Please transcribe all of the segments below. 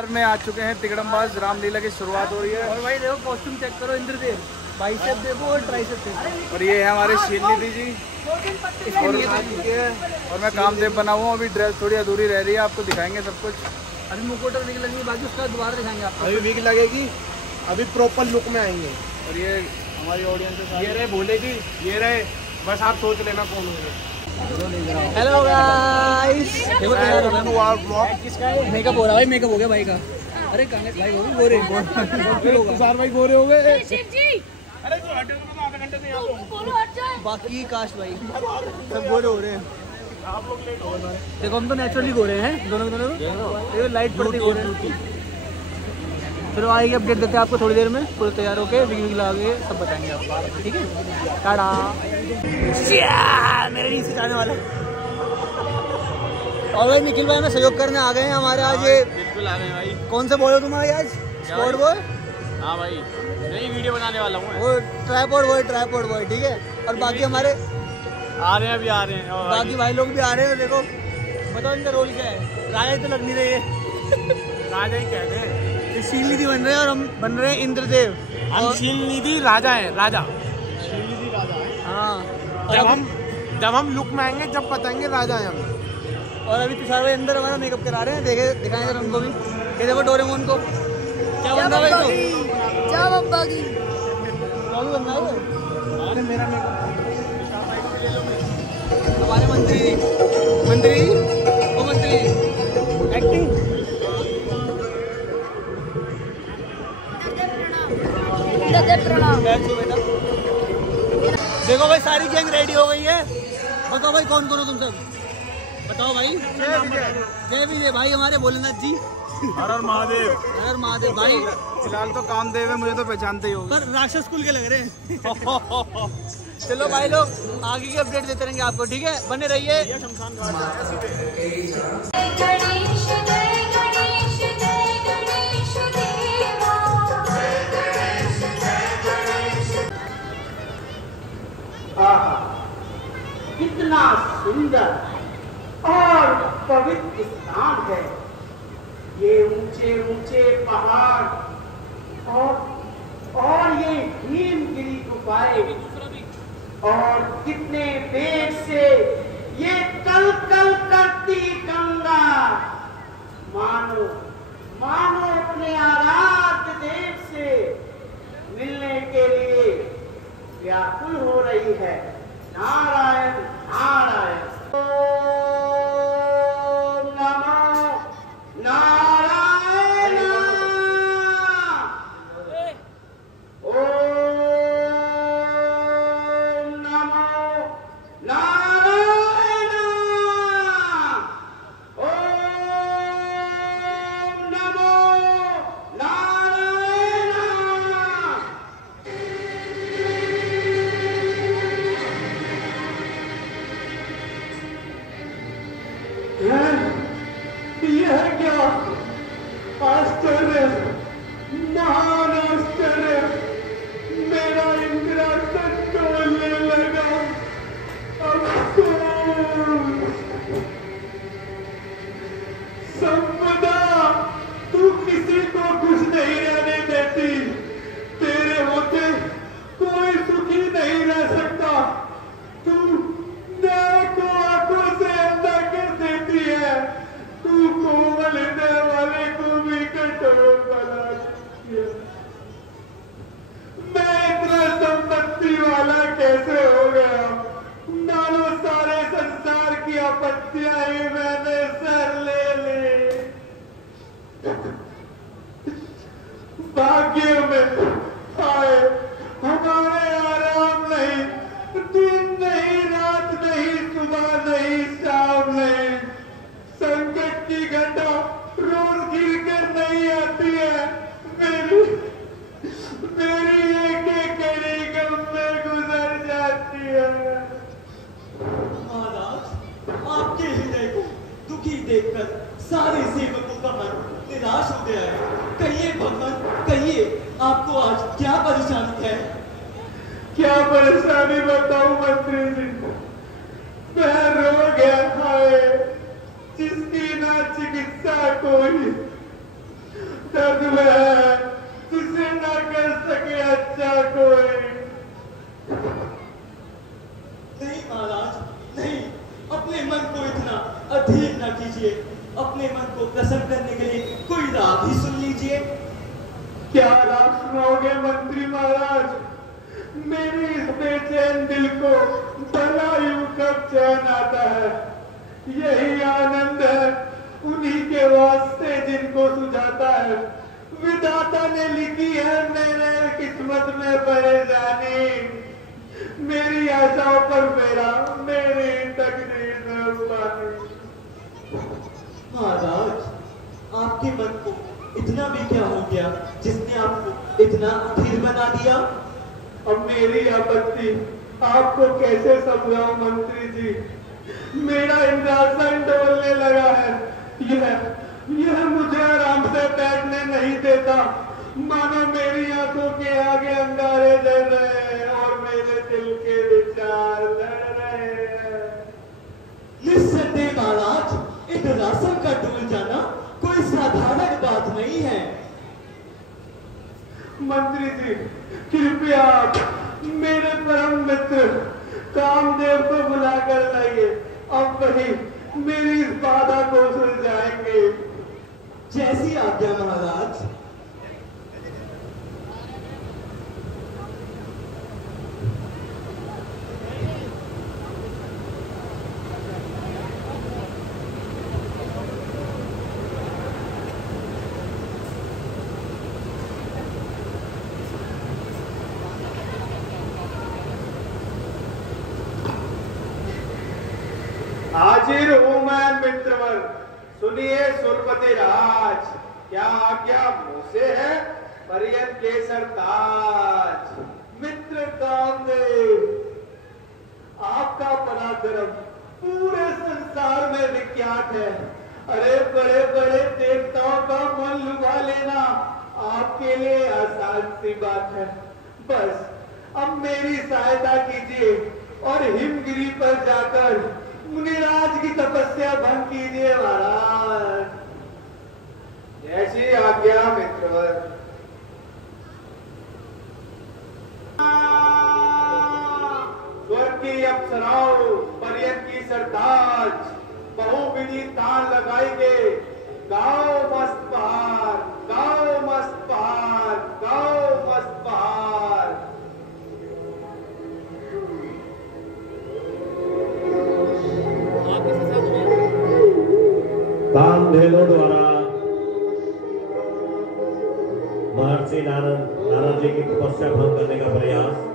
बिहार में आ चुके हैं, तिकड़मबाज रामलीला की शुरुआत हो रही है। और भाई देखो कॉस्ट्यूम चेक करो, इंद्रदेव बाइसेप देखो और ट्राइसेप देखो। और ये है हमारे शीलनिधि जी और मैं कामदेव बना हुआ हूँ। अभी ड्रेस थोड़ी अधूरी रह रही है, आपको दिखाएंगे सब कुछ। अभी मुकोटा वीक लगेगी, बाकी उसका दोबारा दिखाएंगे आपको। अभी वीक लगेगी, अभी प्रॉपर लुक में आएंगे। और ये हमारी ऑडियंस है, ये रहे भोले जी, ये रहे, बस आप सोच लेना कौन होंगे। हेलो गाइस, देखो तैयार हो गया। मेकअप हो रहा है भाई, मेकअप हो गया भाई का। अरे कांग्रेस भाई हो गए गोरे, तुषार भाई गोरे हो गए। अरे तो हटे तो आधे घंटे से यहाँ पे। बाकी कास्ट भाई सब गोरे हो रहे हैं। आप लोग लेट हो गए। देखो हम तो नेचुरली गोरे हैं दोनों दोनों। देखो लाइट पड़ती गोरे हैं। चलो आएगी, अपडेट देते हैं आपको थोड़ी देर में। पूरे तैयार होके विग लगा सब बताएंगे आपको, ठीक है। टाटा। मेरे नीचे जाने वाला और भाई निखिल भाई में सहयोग करने आ गए हैं हमारे आज। ये बिल्कुल आ रहे हैं भाई। कौन से बॉय हो तुम आज? Spot boy. हाँ भाई, नई वीडियो बनाने वाला हूँ। वो ट्राइपॉड बॉय ठीक है। और बाकी हमारे आ रहे हैं, अभी आ रहे हैं। और बाकी भाई लोग भी आ रहे हैं। देखो बताओ इनका रोल क्या है? राजा तो लग नहीं रहे हैं। राजा ही कहते हैं। शीलनिधि बन रहे हैं और हम बन रहे हैं इंद्रदेव। हम शीलनिधि राजा है, राजा। हाँ, जब हम लुक में आएंगे, जब बताएंगे राजा है हम। और अभी तुषार भाई अंदर हमारा मेकअप करा रहे हैं। दिखाएंगे सर उनको भी। ये देखो डोरेमोन को क्या बन रहा है भाई? तो बॉबी बनना है वो। मेरा मेकअप हमारे मंत्री ओ मंत्री एक्टिंग। बेटा देखो भाई सारी गैंग रेडी हो गई है। बताओ भाई कौन कौन हो तुम सब? बताओ भाई। जय विजय भाई हमारे भोलेनाथ जी। हर हर महादेव। हर महादेव भाई। फिलहाल तो कामदेव है, मुझे तो पहचानते ही हो। पर राक्षस कुल के लग रहे हैं। चलो भाई लोग आगे की अपडेट देते रहेंगे आपको, ठीक है। बने रहिए। कितना सुंदर और पवित्र स्थान है ये। ऊंचे ऊंचे पहाड़ और ये हिमगिरी गुफाएं और कितने वेग से ये कल कल करती गंगा मानो अपने आराध्य देव से मिलने के लिए व्याकुल हो रही है। नारायण नारायण। ओम नमो नारायण। ओम नमो नारायण। ओम नमो नारायण। यह क्या आश्चर्य, महान आश्चर्य। मेरा इंद्रासन डोलने लगा। संपदा तू किसी को खुश नहीं रहने देती। तेरे होते कोई सुखी नहीं रह सकता। तू न्याय को आंखों से अंधा कर देती है। तू कोमल हृदय वाले को भी कठोर बना देती है। मैं इतना संपत्ति वाला कैसे हो गया? मानो सारे संसार की आपत्तियां ही मैंने सर ले ली। भाग्य में आए हमारे आराम नहीं, दिन नहीं, रात नहीं, सुबह नहीं, शाम नहीं। संकट की घटा रोज गिर कर नहीं आती है। मेरी एक एक घड़ी गम में गुजर जाती है। महाराज, आपके हृदय को दुखी देखकर सारे सेवकों का मन निराश हो गया है। कहिए भगवान, कहिए आपको आज क्या परेशानी है? क्या परेशानी बताऊं मंत्री जी? मैं रो गया था जिसकी ना चिकित्सा कोई दर्द में है तुझे ना कर सके अच्छा कोई। नहीं महाराज, नहीं, अपने मन को इतना अधीर न कीजिए। अपने मन को प्रसन्न करने के लिए कोई राग ही सुन लीजिए। क्या राग सुनाओगे मंत्री महाराज? मेरे इस बेचैन दिल को भला यूं कब चैन आता है? यही आनंद है उन्हीं के वास्ते जिनको सुझाता है। विधाता ने लिखी है मेरे किस्मत में परेशानी, मेरी आशाओं पर मेरी तकदीर में पानी। महाराज, आपके मन को इतना भी क्या हो गया जिसने आपको इतना अधीर बना दिया? अब मेरी आपत्ति आपको कैसे समझाऊं मंत्री जी? मेरा इंद्रासन डोलने लगा है। यह मुझे आराम से बैठने नहीं देता। मानो मेरी आंखों के आगे अंगारे जल रहे हैं और मेरे दिल के विचार लड़ रहे हैं। निस्संदेह महाराज, इंद्रासन का डोल जाना कोई साधारण बात नहीं है। मंत्री जी, कृपया आप मेरे परम मित्र कामदेव को बुलाकर लाइए। अब वही मेरी इस बाधा को सुलझाएंगे। जैसी आज्ञा महाराज। हाजिर हूं मैं मित्रवर, सुनिए सुरपति राज। क्या आज्ञा मुंह से है परियत के सरताज। मित्र कामदेव, आपका पराक्रम पूरे संसार में विख्यात है। अरे बड़े बड़े देवताओं का मन लुभा लेना आपके लिए आसान सी बात है। बस अब मेरी सहायता कीजिए और हिमगिरी पर जाकर मुनिराज की तपस्या भंग कीजिए महाराज। जैसी आज्ञा मित्रवर। स्वर्ग की अप्सराओं, पर्यत की सरताज, बहुविधि तान लगाएंगे। गाओ मस्त बहार, गाओ मस्त बहार, गाओ मस्त बहार। कामधेनु द्वारा महर्षि नारद जी की तपस्या भंग करने का प्रयास।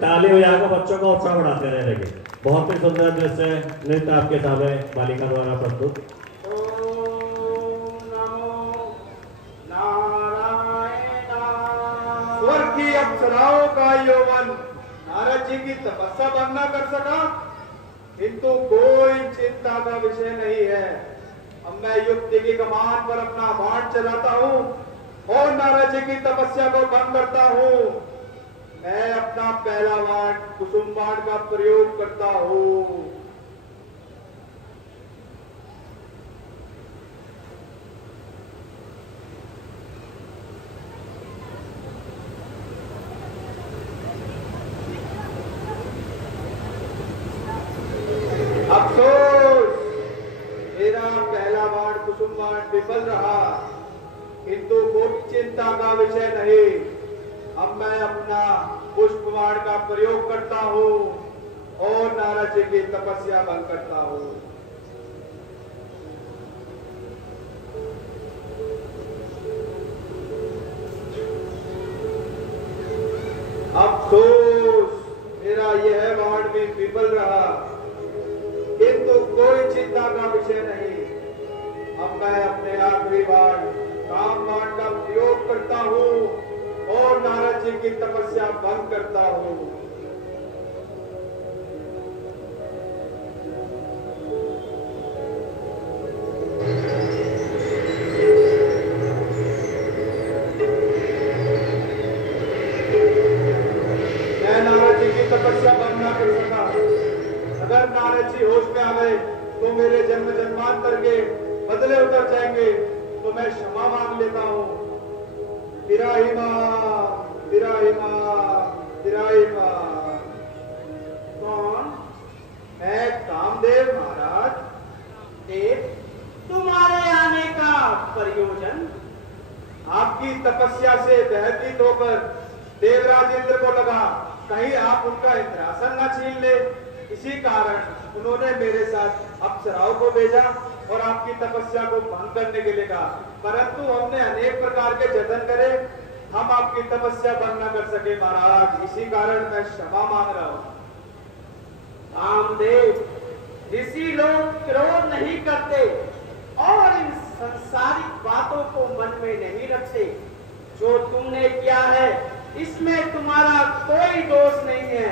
ताली बजाकर बच्चों का उत्साह बढ़ाते रहे। लगे बहुत ही सुंदर दृश्य नृत्य आपके सामने बालिका द्वारा प्रस्तुत। स्वर्ग की अप्सराओं का यौवन नारद जी की तपस्या भंग न कर सका, किंतु कोई चिंता का विषय नहीं है। अब मैं युक्ति की कमान पर अपना बाण चलाता हूँ और नारद जी की तपस्या को भंग करता हूँ। मैं अपना पहला बाण कुसुम बाण का प्रयोग करता हूँ। अफसोस, मेरा पहला बाण कुसुम बाण विफल रहा, किंतु कोई चिंता का विषय नहीं। अब मैं अपना पुष्प बाण का प्रयोग करता हूँ और नारद जी की तपस्या भंग करता हूँ। अफसोस, मेरा यह बाण भी विफल रहा, किंतु कोई चिंता का विषय नहीं। अब मैं अपने आखिरी बाण कामबाण का प्रयोग करता हूँ और नारद जी की तपस्या भंग करता हूँ। मैं नारद जी की तपस्या भंग ना कर सका। अगर नारद जी होश में आ गए तो मेरे जन्म जन्मांतर के बदले उतर जाएंगे, तो मैं क्षमा मांग लेता हूँ। विराहिमा विराहिमा विराहिमा। कौन? मैं कामदेव महाराज। देव, तुम्हारे आने का प्रयोजन? आपकी तपस्या से भयभीत होकर देवराज इंद्र को लगा कहीं आप उनका इंद्रासन न छीन ले, इसी कारण उन्होंने मेरे साथ अप्सराओं को भेजा और आपकी तपस्या को भंग करने के लिए कहा। परंतु हमने अनेक प्रकार के जतन करे, हम आपकी तपस्या भंग न कर सके महाराज, इसी कारण मैं क्षमा मांग रहा हूँ। कामदेव, ऋषि लोग क्रोध नहीं करते और इन संसारिक बातों को मन में नहीं रखते। जो तुमने किया है इसमें तुम्हारा कोई दोष नहीं है।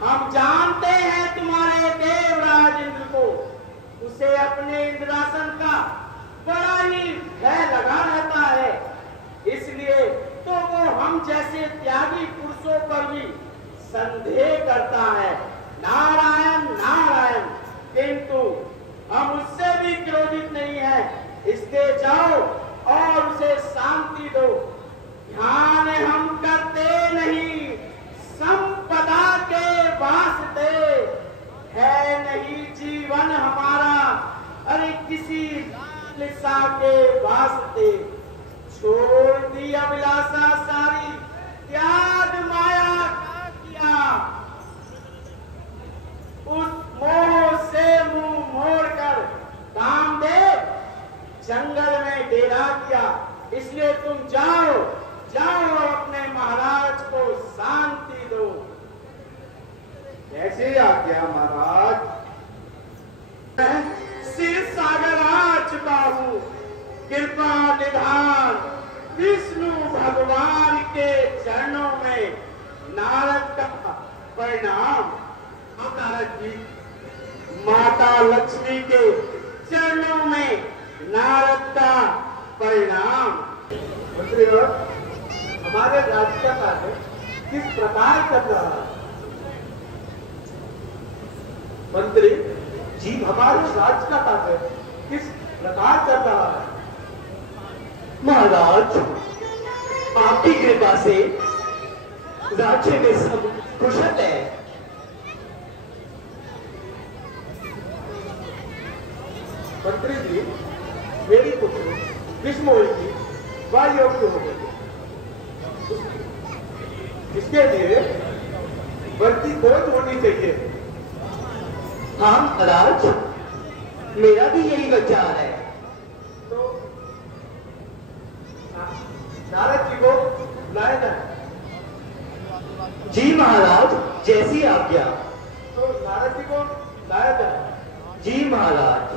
हम जानते हैं तुम्हारे देवराज इंद्र को, उसे अपने इंद्रासन का बड़ा ही भय लगा रहता है, इसलिए तो वो हम जैसे त्यागी पुरुषों पर भी संदेह करता है। नारायण नारायण, किंतु हम उससे भी क्रोधित नहीं है। इसलिए जाओ और उसे शांति दो। ध्यान हम करते नहीं, संपदा के वास्ते है नहीं जीवन हमारा, अरे किसी लालसा के वास्ते। छोड़ दी अभिलाषा सारी, त्याग माया का किया, उस मोह से मुंह मोड़कर कामदेव जंगल में डेरा किया। इसलिए तुम जाओ जाओ अपने महाराज को शांति दो। कैसी आज्ञा महाराज। सिर सागर आ चुका हूँ, कृपा निधान विष्णु भगवान के चरणों में नारद का प्रणाम। हम नारद जी माता लक्ष्मी के चरणों में नारद का प्रणाम। मंत्रीवर, हमारे राज्य का कार्य किस प्रकार चल रहा है? मंत्री जी, हमारे राज्य का कार्य किस प्रकार चल रहा है? महाराज, आपकी कृपा से राज्य में सब कुशल है। मंत्री जी, मेरी पुत्री विष्णु की वायोग्य हो गई। इसके लिए वर्ती खोज होनी चाहिए। हाँ महाराज, मेरा भी यही विचार है। तो नारद जी को लाया जाए। जी महाराज, जैसी आज्ञा। तो नारद जी को लाया जाए। जी महाराज।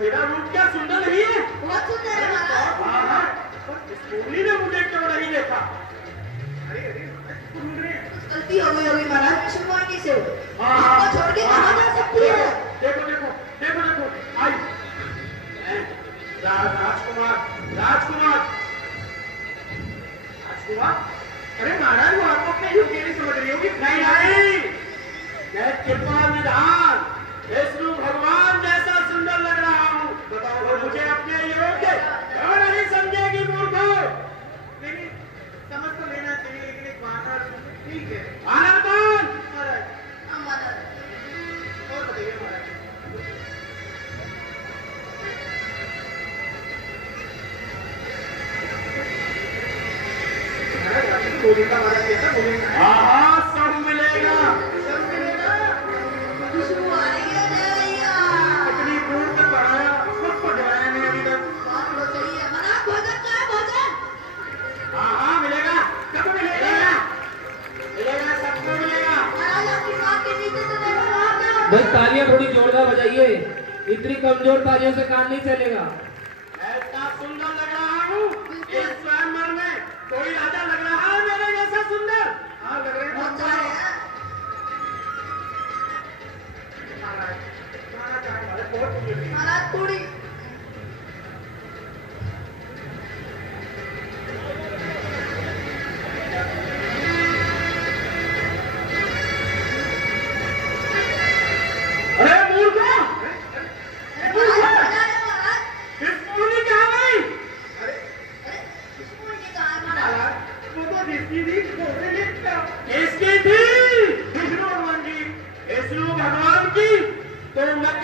मेरा रूप क्या सुंदर नहीं है? बहुत सुंदर है महाराज। हाँ, इस मुरली ने मुझे क्यों नहीं देखा? गलती हो गई होगी महाराज, विष्णुवाणी से। हाँ, आपको छोड़ के कहाँ जा सकती है? देखो देखो देखो देखो आई राजकुमार राजकुमार राजकुमार। अरे महाराज वो आपको अपने योग्य नहीं समझ रही होगी। नहीं नहीं, मैं कृपा निधान विष्णु भगवान जैसा सुंदर लग रहा हूँ। बताओ मुझे अपने योग्य क्यों नहीं समझेगी मूर्खो? लेकिन समझ तो लेना चाहिए, लेकिन एक बात ठीक है आनंदन महाराज। हाँ महाराज। और बताइए महाराज। हाँ सब मिलेगा। विष्णुवाणी है भैया। इतनी दूर तक बढ़ाया, खुद पढ़ाया नहीं अभी तक। बात तो सही है महाराज। भोजन का है भोजन? हाँ मिलेगा, कब मिलेगा? मिलेगा, सबको मिलेगा। महाराज आपकी बात के नीचे से देखो वहाँ क्या भाई तालियां थोड़ी जोरदार बजाइए, इतनी कमजोर तालियों से काम नहीं चलेगा। ऐसा सुंदर लग रहा हूँ इस स्वयंवर में कोई राजा लग रहा है मेरे जैसा सुंदर? हाँ लग रहे बहुत सारे हैं। महाराज पूरी। अरे मूर्खो, महाराज इस मुरली कहाँ गई? विष्णुवाणी कहाँ है महाराज? वो तो जिसकी थी इसकी थी विष्णु भगवान की। विष्णु भगवान की तो मैं